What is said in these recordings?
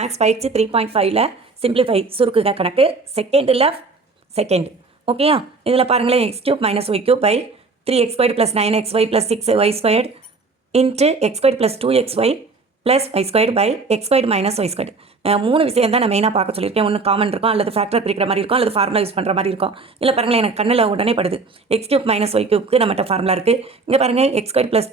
Maths பயிற்சி 3.5ல simplify சுருக்குக கணக்கு செகண்டில் செகண்ட் ஓகேயா. இதில் பாருங்களேன் x cube minus y cube by 3x² + 9xy + 6y² into x² + 2xy + y² by x² - y². 3 விஷயம் தான் நான் மெயினாக பார்க்க சொல்லியிருக்கேன். ஒன்று காமன் இருக்கும், அல்லது ஃபேக்டர் பிரிக்கிற மாதிரி இருக்கும், அல்லது ஃபார்முலா யூஸ் பண்ணுற மாதிரி இருக்கும். இல்லை பாருங்களேன் எனக்கு கண்ணில் உடனே படுது. எக்ஸ் கியூப் மைனஸ் ஒய் கியூப்க்கு நம்மகிட்ட ஃபார்முலா இருக்குது. இங்கே பாருங்கள் x² +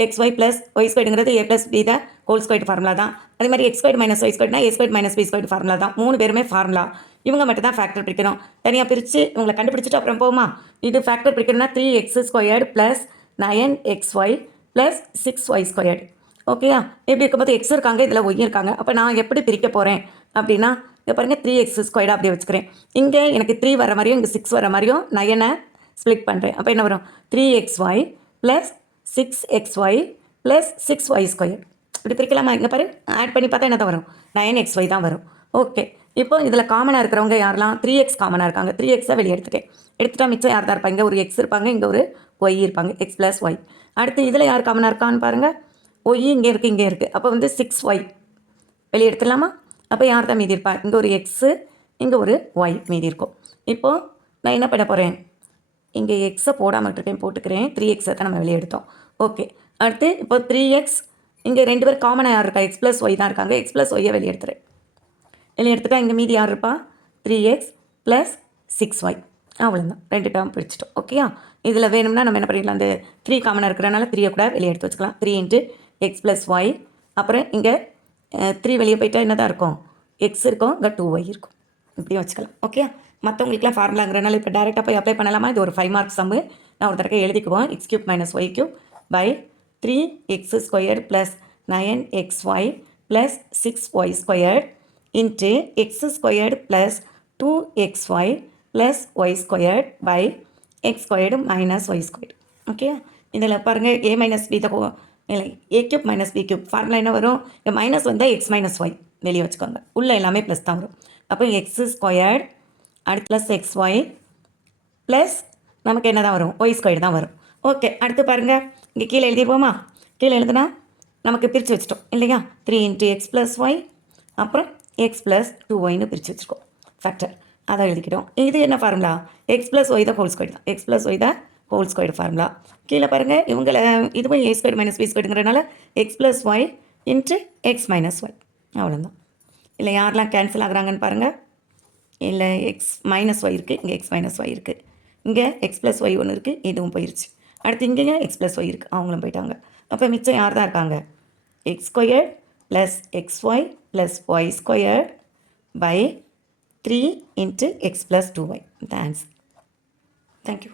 2xy + y²ங்கிறது a + b தான் ஹோல் ஸ்கொயர் ஃபார்முலா தான். அதே மாதிரி x² - y²னா a² - b² ஃபார்முலா தான். 3 பேருமே ஃபார்முலா. இவங்க மட்டும் தான் ஃபேக்டர் பிரிக்கணும். தனியாக பிரித்து இவங்களை கண்டுபிடிச்சிட்டு அப்புறம் போகுமா. இது ஃபேக்டர் பிரிக்கணும்னா 3x² + 9xy + 6y². ஓகேயா. இப்படி இருக்கும்போது எக்ஸ் இருக்காங்க, இதில் ஒய் இருக்காங்க. அப்போ நான் எப்படி பிரிக்க போகிறேன் அப்படின்னா இங்கே பாருங்கள் 3x² அப்படியே வச்சுக்கிறேன். இங்கே எனக்கு 3 வர மாதிரியும் இங்கே 6 வர மாதிரியும் 9 ஸ்ப்ளிட் பண்ணுறேன். அப்போ என்ன வரும் 3xy + 6xy + 6y². இப்படி பிரிக்கலாமா. இங்கே பாரு ஆட் பண்ணி பார்த்தா என்ன தான் வரும் 9xy தான் வரும். ஓகே. இப்போ இதில் காமனாக இருக்கிறவங்க யாரெல்லாம் 3x காமனாக இருக்காங்க. 3xை வெளியே எடுத்துட்டா மிச்சம் யார் தான் இருப்பாங்க. இங்கே ஒரு எக்ஸ் இருப்பாங்க, இங்கே ஒரு ஒய் இருப்பாங்க, x + y. அடுத்து இதில் யார் காமனாக இருக்கான்னு பாருங்கள். ஒய் இங்கே இருக்குது, இங்கே இருக்குது. அப்போ வந்து 6y வெளியே எடுத்துடலாமா. அப்போ யார் தான் மீதி இருப்பா. இங்கே ஒரு எக்ஸு, இங்கே ஒரு ஒய் மீதி இருக்கும். இப்போது நான் என்ன பண்ண போகிறேன், இங்கே எக்ஸை போடாமல் விட்டுருக்கேன், போட்டுக்கிறேன். 3xை தான் நம்ம வெளியே எடுத்தோம். ஓகே. அடுத்து இப்போ 3x இங்கே 2 பேர் காமனாக யார் இருக்கா, x + y தான் இருக்காங்க. x + yயை வெளியே எடுத்துகிறேன். வெளியே எடுத்துட்டா இங்கே மீதி யார் இருப்பா 3x + 6y. அவ்வளோதான், 2 டேர்ம் பிரிச்சிட்டோம். ஓகேயா. இதில் வேணும்னா நம்ம என்ன பண்ணிடலாம், அந்த 3 காமனாக இருக்கிறனால 3 கூட வெளியே எடுத்து வச்சுக்கலாம். 3 × x + y. அப்புறம் இங்கே 3 வெளியே போயிட்டால் என்ன தான் இருக்கும், எக்ஸ் இருக்கும், இங்கே 2y இருக்கும். இப்படியும் வச்சுக்கலாம். ஓகே. மற்றவங்களுக்குலாம் ஃபார்முலாங்கிறனால இப்போ டேரெக்டாக போய் அப்ளை பண்ணலாமா. இது ஒரு 5 மார்க் சம்மு. நான் ஒரு தடவை எழுதிக்குவோம். x³ - y³ by 3x² + 9xy + 6y² into x² + 2xy + y² by x² - y². Okay. இதில் பாருங்கள் a - b தான் இல்லை a³ - b³ ஃபார்முலா என்ன வரும். இங்கே மைனஸ் வந்தால் x - y வெளியே வச்சுக்கோங்க. உள்ளே எல்லாமே ப்ளஸ் தான் வரும். அப்போ x² அடுத்து ப்ளஸ் xy ப்ளஸ் நமக்கு என்ன தான் வரும் y² தான் வரும். ஓகே. அடுத்து பாருங்கள் இங்கே கீழே எழுதிடுவோமா. கீழே எழுதுனா நமக்கு பிரித்து வச்சிட்டோம் இல்லையா. 3 × x + y அப்புறம் x + 2yன்னு பிரித்து வச்சுருக்கோம் ஃபேக்டர். அதை எழுதிக்கிட்டோம். இது என்ன ஃபார்முலா x + y தான் ஹோல் ஸ்கொயர் தான். x + y தான் ஹோல் ஸ்கொயர் ஃபார்முலா. கீழே பாருங்கள் இவங்களை இதுவும் a² - b²ங்கிறனால x + y into x - y. அவ்வளோதான். இல்லை யாரெல்லாம் கேன்சல் ஆகுறாங்கன்னு பாருங்கள். இல்லை x - y இருக்குது, இங்கே x - y இருக்குது, இங்கே x + y ஒன்று இருக்குது, இதுவும் போயிடுச்சு. அடுத்து இங்கேங்க x + y இருக்குது, அவங்களும் போயிட்டாங்க. அப்போ மிச்சம் யார் தான் இருக்காங்க x² + xy + y² by 3 × x + 2y. Thanks. Thank you.